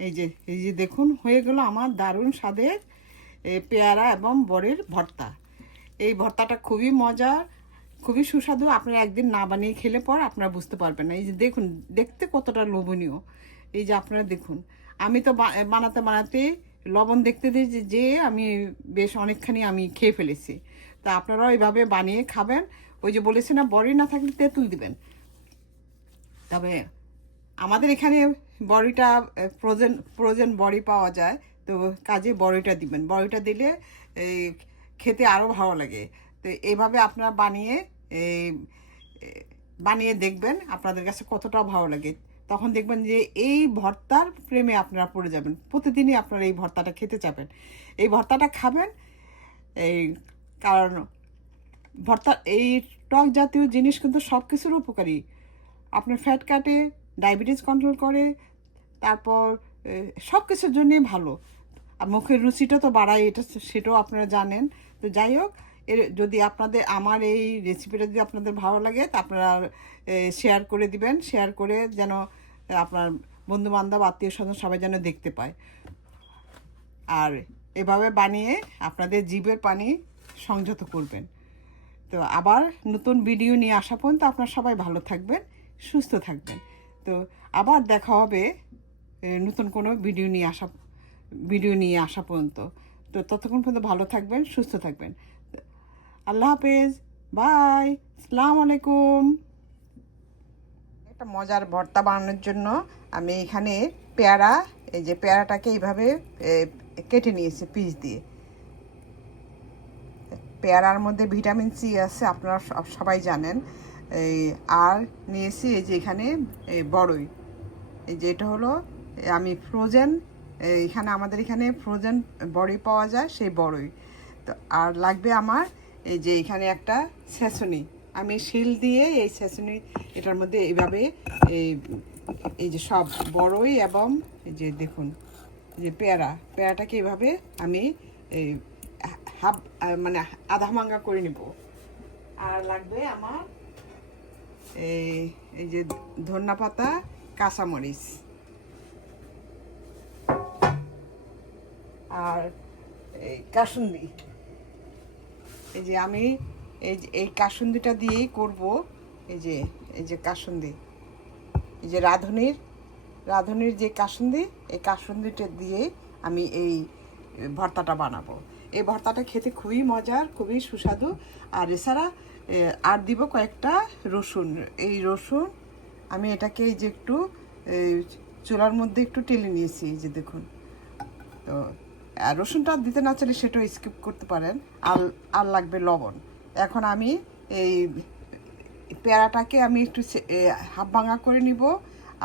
এই যে দেখুন হয়ে গেল আমার দারুণ স্বাদের পেয়ারা এবং বড়ির ভর্তা। এই ভর্তাটা খুবই মজার, খুবই সুস্বাদু। আপনারা একদিন না বানিয়ে খেলে পর আপনারা বুঝতে পারবেন না। এই যে দেখুন, দেখতে কতটা লোভনীয়। এই যে আপনারা দেখুন, আমি তো বানাতে বানাতে লবণ দেখতে দিয়েছি যে আমি বেশ অনেকখানি আমি খেয়ে ফেলেছি। তা আপনারাও এইভাবে বানিয়ে খাবেন। ওই যে বলেছি না, বড়ি না থাকলে তেঁতুল দিবেন। তবে আমাদের এখানে বড়িটা ফ্রোজেন ফ্রোজেন বড়ি পাওয়া যায়, তো কাজে বড়িটা দিবেন। বড়িটা দিলে এই খেতে আরও ভালো লাগে। তো এইভাবে আপনারা এই বানিয়ে দেখবেন আপনাদের কাছে কতটা ভালো লাগে। তখন দেখবেন যে এই ভর্তার প্রেমে আপনারা পড়ে যাবেন। প্রতিদিনই আপনারা এই ভর্তাটা খেতে চাবেন, এই ভর্তাটা খাবেন। এই কারণ এই টক জাতীয় জিনিস কিন্তু সব কিছুর উপকারী। আপনার ফ্যাট কাটে, ডায়াবেটিস কন্ট্রোল করে, তারপর সব কিছুর জন্যই ভালো। আর মুখের রুচিটা তো বাড়ায়, সেটাও আপনারা জানেন। তো যাই হোক, যদি আমার এই রেসিপিটা যদি আপনাদের ভালো লাগে তা আপনারা শেয়ার করে দিবেন। শেয়ার করে যেন আপনার বন্ধুবান্ধব, আত্মীয় স্বজন সবাই যেন দেখতে পায়। আর এভাবে বানিয়ে আপনাদের জিভের পানি সংযত করবেন। তো আবার নতুন ভিডিও নিয়ে আসা পর্যন্ত আপনারা সবাই ভালো থাকবেন, সুস্থ থাকবেন। তো আবার দেখা হবে নতুন কোনো ভিডিও নিয়ে আসা পর্যন্ত। তো ততক্ষণ পর্যন্ত ভালো থাকবেন, সুস্থ থাকবেন। আল্লাহ হাফেজ, বাই, আসসালামু আলাইকুম। একটা মজার ভর্তা বানানোর জন্য আমি এখানে এই যে পেয়ারাটাকে এইভাবে কেটে নিয়েছি পিস দিয়ে। পেয়ারার মধ্যে ভিটামিন সি আছে, আপনারা সবাই জানেন। আর নিয়েছি এই যে এখানে বড়ই। এই যে এটা হলো আমি ফ্রোজেন, আমাদের এখানে ফ্রোজেন বড়ি পাওয়া যায়, সেই বড়ই। তো আর লাগবে আমার এই যে এখানে একটা ছেঁচনি। আমি শিল দিয়ে এই ছেঁচনি এটার মধ্যে এইভাবে এই যে সব বড়ই এবং এই যে দেখুন যে পেয়ারাটাকে এইভাবে আমি এই মানে আধা ভাঙ্গা করে নিব। আর লাগবে আমার এই যে ধনিয়া পাতা, কাঁচামরিচ, আর এই কাসুন্দি। এই যে আমি এই কাসুন্দিটা দিয়েই করব। এই যে কাসুন্দি, এই যে রাঁধুনির যে কাসুন্দি, এই কাসুন্দিটা দিয়েই আমি এই ভর্তাটা বানাবো। এই ভর্তাটা খেতে খুবই মজার, খুবই সুস্বাদু। আর এছাড়া আর দিব কয়েকটা রসুন। এই রসুন আমি এটাকে এই যে একটু চুলার মধ্যে একটু টেলে নিয়েছি, এই যে দেখুন। তো রসুনটা দিতে না চাইলে সেটাও স্কিপ করতে পারেন। আর লাগবে লবণ। এখন আমি এই পেয়ারাটাকে আমি একটু হাফ ভাঙা করে নিব,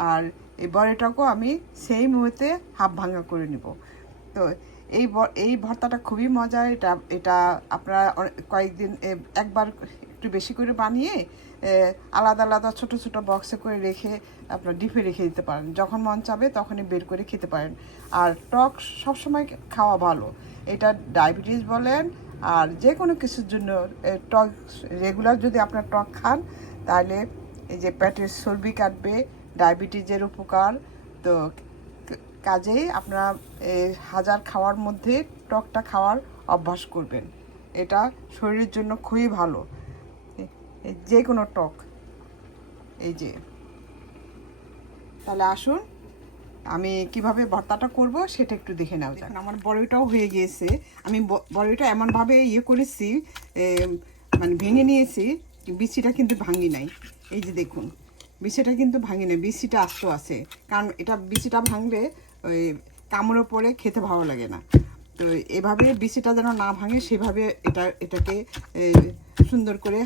আর এই বড়িটাকেও আমি সেই মুহূর্তে হাফ ভাঙা করে নিব। তো এই ভর্তাটা খুবই মজার। এটা আপনারা কয়েকদিন একবার একটু বেশি করে বানিয়ে আলাদা আলাদা ছোট ছোট বক্সে করে রেখে আপনার ডিপে রেখে দিতে পারেন। যখন মন চাবে তখনই বের করে খেতে পারেন। আর টক সবসময় খাওয়া ভালো। এটা ডায়াবেটিস বলেন আর যে কোনো কিছুর জন্য টক রেগুলার যদি আপনার টক খান তাহলে এই যে পেটের চর্বি কাটবে, ডায়াবেটিসের উপকার। তো কাজেই আপনারা হাজার খাওয়ার মধ্যে টকটা খাওয়ার অভ্যাস করবেন। এটা শরীরের জন্য খুবই ভালো, যে কোনো টক। এই যে তাহলে আসুন আমি কিভাবে ভর্তাটা করব সেটা একটু দেখে নেওয়া যাক। আমার বড়িটাও হয়ে গিয়েছে। আমি বড়িটা এমনভাবে করেছি, মানে ভেঙে নিয়েছি, বিচিটা কিন্তু ভাঙি নাই। এই যে দেখুন, বিচিটা কিন্তু ভাঙি নাই, বিচিটা আস্ত আছে। কারণ এটা বিচিটা ভাঙলে ওই কামড়ে পড়ে খেতে ভালো লাগে না। তো এভাবে বিচিটা যেন না ভাঙে সেভাবে এটাকে সুন্দর করে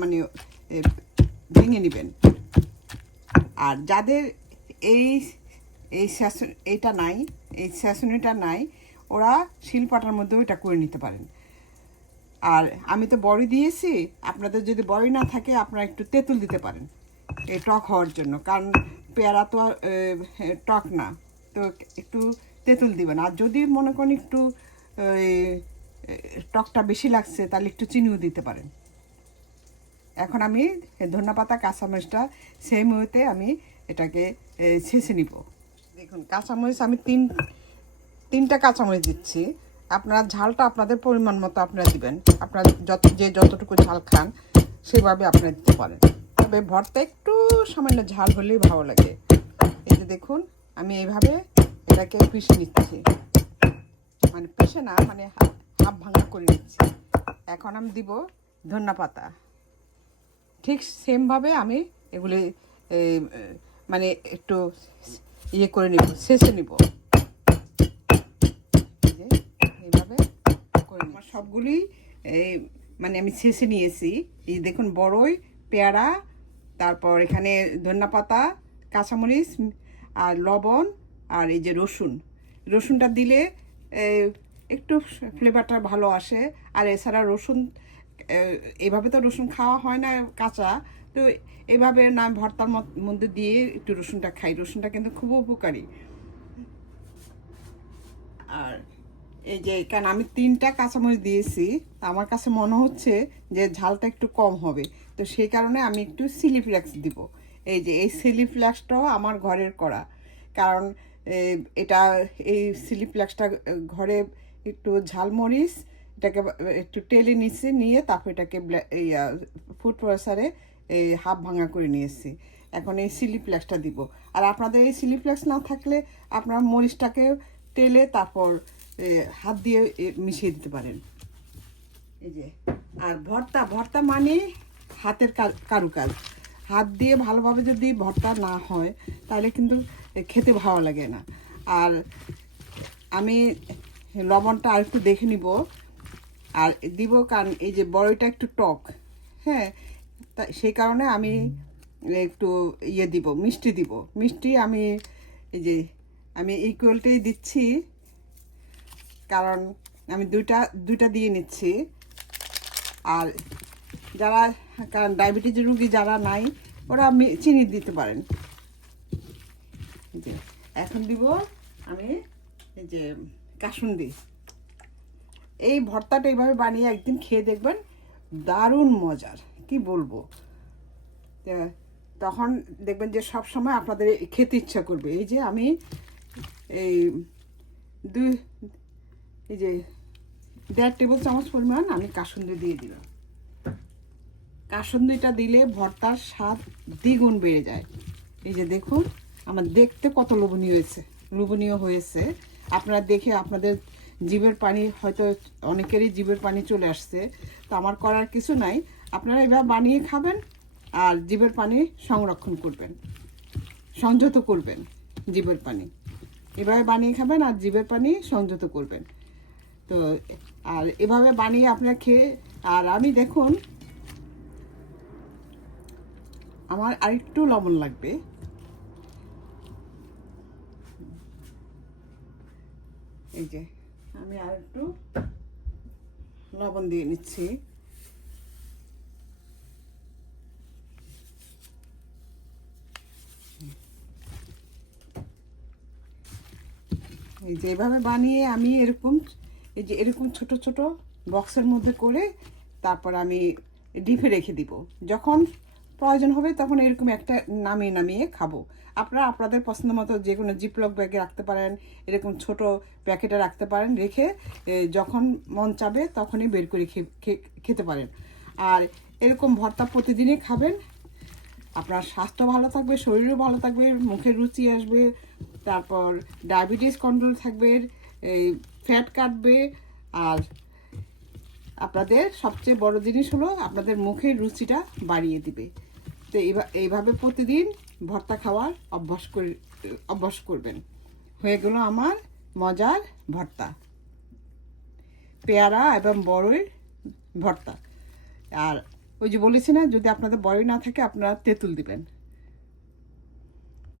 মানে ভেঙে নেবেন। আর যাদের এইটা নাই, এই ছেঁচনিটা নাই, ওরা শিলপাটার মধ্যেও এটা করে নিতে পারেন। আর আমি তো বড়ি দিয়েছি, আপনাদের যদি বড়ি না থাকে আপনারা একটু তেঁতুল দিতে পারেন এই টক হওয়ার জন্য। কারণ পেয়ারা তো টক না, তো একটু তেঁতুল দিবেন। আর যদি মনে করেন একটু টকটা বেশি লাগছে তাহলে একটু চিনিও দিতে পারেন। এখন আমি ধনিয়া পাতা, কাঁচামরিচটা সেই মুহূর্তে আমি এটাকে ছেঁচে নিব। দেখুন কাঁচামরিচ আমি তিনটা কাঁচামরিচ দিচ্ছি। আপনার ঝালটা আপনাদের পরিমাণ মতো আপনারা দিবেন, আপনার যতটুকু ঝাল খান সেভাবে আপনারা দিতে পারেন। তবে ভর্তা একটু সামান্য ঝাল হলেই ভালো লাগে। এই যে দেখুন আমি এইভাবে এটাকে পিষে নিচ্ছি, মানে পিষে না, মানে হাফ ভাঙা করে নিচ্ছি। এখন আমি দিব ধনিয়া পাতা। ঠিক সেমভাবে আমি এগুলি মানে একটু ইয়ে করে নিব, ছেঁচে নিব। এইভাবে করে আমার সবগুলি মানে আমি ছেঁচে নিয়েছি। এই দেখুন বড়ই, পেয়ারা, তারপর এখানে ধনিয়া পাতা, কাঁচামরিচ আর লবণ আর এই যে রসুনটা দিলে একটু ফ্লেভারটা ভালো আসে। আর এছাড়া রসুন এভাবে তো রসুন খাওয়া হয় না কাঁচা, তো এভাবে না ভর্তার মধ্যে দিয়ে একটু রসুনটা খাই। রসুনটা কিন্তু খুব উপকারী। আর এই যে কারণ আমি 3টা কাঁচামরিচ দিয়েছি, আমার কাছে মনে হচ্ছে যে ঝালটা একটু কম হবে, তো সেই কারণে আমি একটু চিলি ফ্লেক্স দিব। এই যে এই চিলি ফ্লেক্সটাও আমার ঘরের করা, কারণ এটা এই চিলি ফ্লেক্সটা ঘরে একটু ঝালমরিচ এটাকে একটু টেলে নিয়ে তারপর এটাকে এই ফুড প্রসেসরে এই হাফ ভাঙা করে নিয়েছি। এখন এই চিলি ফ্লেক্সটা দিব। আর আপনাদের এই চিলি ফ্লেক্স না থাকলে আপনার মরিচটাকে তেলে তারপর হাত দিয়ে মিশিয়ে দিতে পারেন। এই যে আর ভর্তা মানে হাতের কারুকাজ। হাত দিয়ে ভালোভাবে যদি ভর্তা না হয় তাহলে কিন্তু খেতে ভালো লাগে না। আর আমি লবণটা আর একটু দেখে নিব আর দিব, কারণ এই যে বড়ইটা একটু টক, হ্যাঁ, সেই কারণে আমি একটু ইয়ে দিব, মিষ্টি দিব। মিষ্টি আমি এই যে আমি ইকুয়ালটাই দিচ্ছি, কারণ আমি দুইটা দিয়ে নিচ্ছি। আর যারা কারণ ডায়াবেটিস রুগী যারা নাই ওরা চিনি দিতে পারেন। যে এখন দিব আমি এই যে কাসুন্দি। এই ভর্তাটা এইভাবে বানিয়ে একদিন খেয়ে দেখবেন, দারুণ মজার, কি বলবো। তখন দেখবেন যে সব সময় আপনাদের খেতে ইচ্ছা করবে। এই যে আমি এই এই যে 1.5 টেবিল চামচ পরিমাণ আমি কাসুন্দি দিয়ে দিলাম। কাসুন্দিটা দিলে ভর্তার স্বাদ দ্বিগুণ বেড়ে যায়। এই যে দেখুন আমার দেখতে কত লোভনীয় হয়েছে। আপনারা দেখে আপনাদের জিভের পানি, হয়তো অনেকেরই জিভের পানি চলে আসছে, তো আমার করার কিছু নাই। আপনারা এভাবে বানিয়ে খাবেন আর জিভের পানি সংরক্ষণ করবেন, সংযত করবেন জিভের পানি। এভাবে বানিয়ে খাবেন আর জিভের পানি সংযত করবেন। তো আর এভাবে বানিয়ে আপনারা খেয়ে, আর আমি দেখুন আমার আরেকটু লবণ লাগবে। এই যে আমি আরেকটু লবণ দিয়ে নিচ্ছি। এই যে এভাবে বানিয়ে আমি এরকম ছোট ছোট বক্সের মধ্যে করে তারপর আমি ডিপে রেখে দিব। যখন প্রয়োজন হবে তখন এরকম একটা নামিয়ে খাবো। আপনারা আপনাদের পছন্দ মতো যে কোনো জিপলক ব্যাগে রাখতে পারেন, এরকম ছোট প্যাকেটে রাখতে পারেন, রেখে যখন মন চাবে তখনই বের করে খেতে পারেন। আর এরকম ভর্তা প্রতিদিনই খাবেন, আপনার স্বাস্থ্য ভালো থাকবে, শরীরও ভালো থাকবে, মুখের রুচি আসবে, তারপর ডায়াবেটিস কন্ট্রোল থাকবে, এই ফ্যাট কাটবে। আর আপনাদের সবচেয়ে বড় জিনিস হলো আপনাদের মুখের রুচিটা বাড়িয়ে দিবে। তো এইভাবে প্রতিদিন ভর্তা খাওয়ার অভ্যাস করবেন। হয়ে গেল আমার মজার ভর্তা, পেয়ারা এবং বড়ইয়ের ভর্তা। আর ওই যে বলেছি না, যদি আপনাদের বড়ই না থাকে আপনারা তেঁতুল দিবেন।